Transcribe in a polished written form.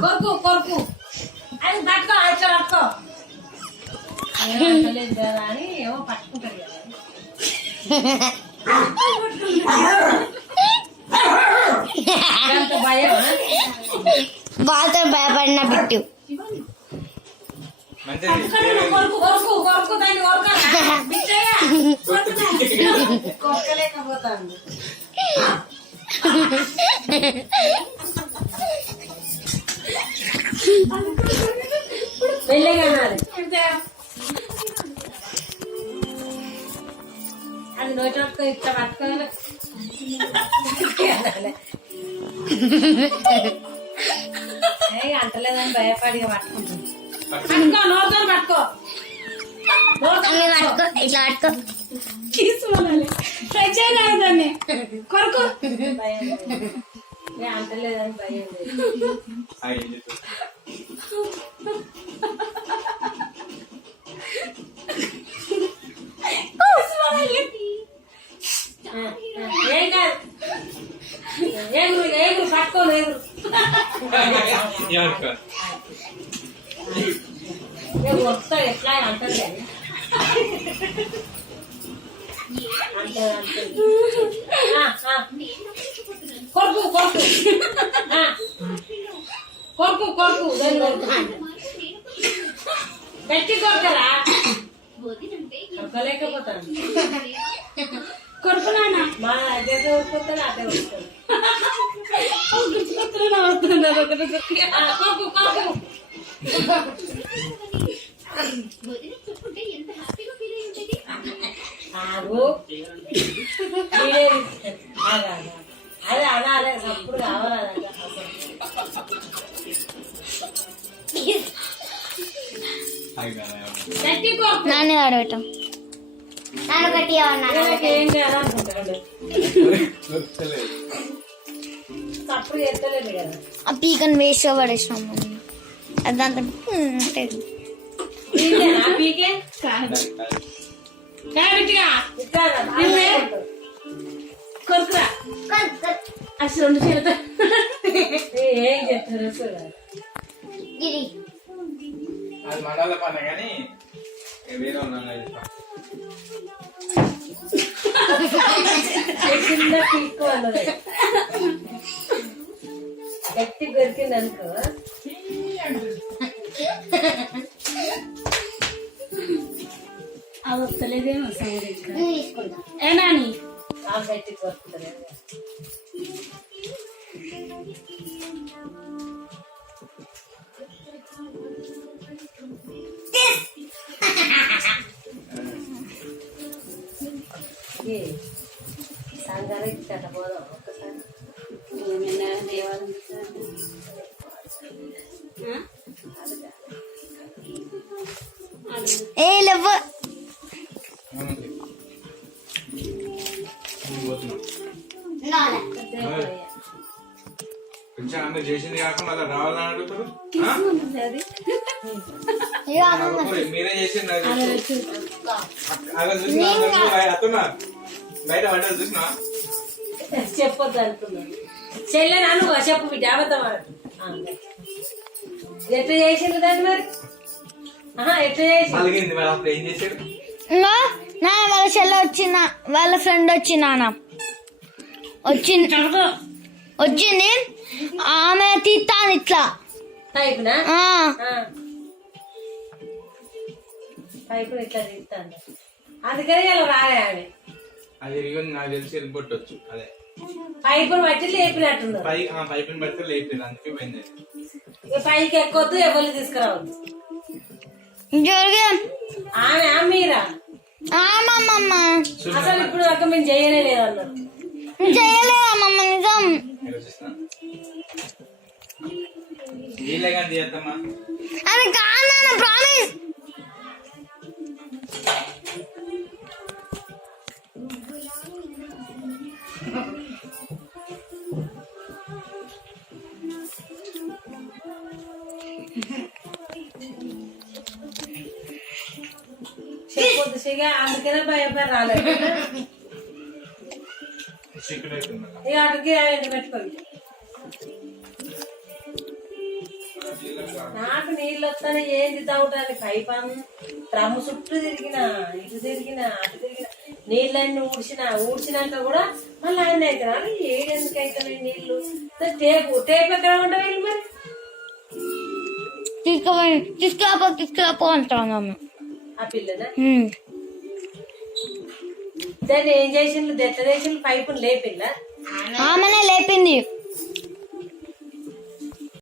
కొరకు కొరకు అది పట్టుకో అట్లా పట్టుకో లేదు కదా అని ఏమో పట్టుకుంటాడు కదా భయం వాళ్ళతో భయపడిన బిట్టు కొరకు కొరకు కొరకు దాన్ని కొరకలేకపోతాను వెళ్ళగా అది నోటి పట్టుకో ఇట్లా పట్టుకోవాలి అంటలేదని భయపడిగా పట్టుకుంటుంది పట్టుకో నోరుతో పట్టుకో ఇట్లా పట్టుకో తీసుకోవాలి ట్రై చేయాలి దాన్ని కొరకు అంటలేదని భయం ఏం కాదు ఏగురు ఏగురు పట్టుకోను ఏగురు వస్తా ఎట్లా అంటారు కానీ కొరకు కొరకు కొరకు కొరకు గట్టి కొరకరా కొరకలేకపోతాను కొరకు నాన్న మా అదే వస్తుంది అదే వస్తుంది కొరకు కొరకు అదే అనాలే అప్పుడు కావాలన్నమాట నాన్న ఆడటం నాన్న గట్టి ఏం చేయాలనుకుంటాడు అప్పుడు ఎత్తలేదు కదా ఆ పీకని వేస్ట్ పడేసినాం అదంతా ఉంటుంది పీకే కొరకురా అసలు రెండు చేత ఏం చెప్తారు అది మండల పని కానీ వేరే చిన్న పీక్కు అన్నది గట్టి దొరికింది అనుకో అది వస్తలేదేమో ఏనా ఆ గట్టి కొరుకుతారు సంగారు ఇచ్చట పోదాం ఒక్కసారి దేవాలయం ఏ లేవు కొంచెం అందరు చేసింది కాకుండా అలా రావాలని అడుగుతారు మీరే చేసింది అతను బయట పడ్డది చూసినా చెప్పొద్దు అనుకున్నాను చెల్లె నాను చెప్పు మీ జాగ్రత్త ఎట్లా చేసింది దాన్ని మరి ఎట్లా చేసి కలిగింది మరి అప్పుడు ఏం చేశాడు వాళ్ళ చెల్లె వచ్చిన వాళ్ళ ఫ్రెండ్ వచ్చింది వచ్చింది ఆమె తీస్తాను ఇట్లా పైపునా పైపు ఇట్లా తీస్తాను అందుకని ఇలా రాలే ఆమె అది నాకు తెలిసి వెళ్ళిపోవచ్చు అదే పైపుని బట్టి లేపినట్టుంది పైపుని బట్టి లేపారు అందుకే పోయింది పైకి ఎక్కొద్దు ఎవరు తీసుకురావద్దు ఆమె మీరా అసలు ఇప్పుడు దాకా మేము చేయనే లేదన్నారు చేయలేదమ్మమ్మ నిజం అది కాదన్న ప్రామిస్ చెప్పొద్దు సిగా అందుకనే భయపడి రాలేదు చికెన్ అవుతుంది ఇక అటుకి ఎండ పెట్టుకోండి నాకు నీళ్ళు వస్తానే ఏంది తాగుతాను పైపాను డ్రమ్ము చుట్టూ తిరిగిన ఇటు తిరిగిన అటు తిరిగిన నీళ్ళన్నీ ఊడ్చినాక కూడా మళ్ళీ ఆయన అవుతాను ఏడెందుకు అవుతున్నాయి నీళ్ళు టేపు ఎక్కడ ఉండవు మరి తీసుకురాపో అంటాను అమ్మ. ఆ పిల్లనా ఉమ్. దాన్ని ఏం చేసిండ్రు దెట్ట చేసిండ్రు పైపుని లేపిందా ఆమెనే లేపింది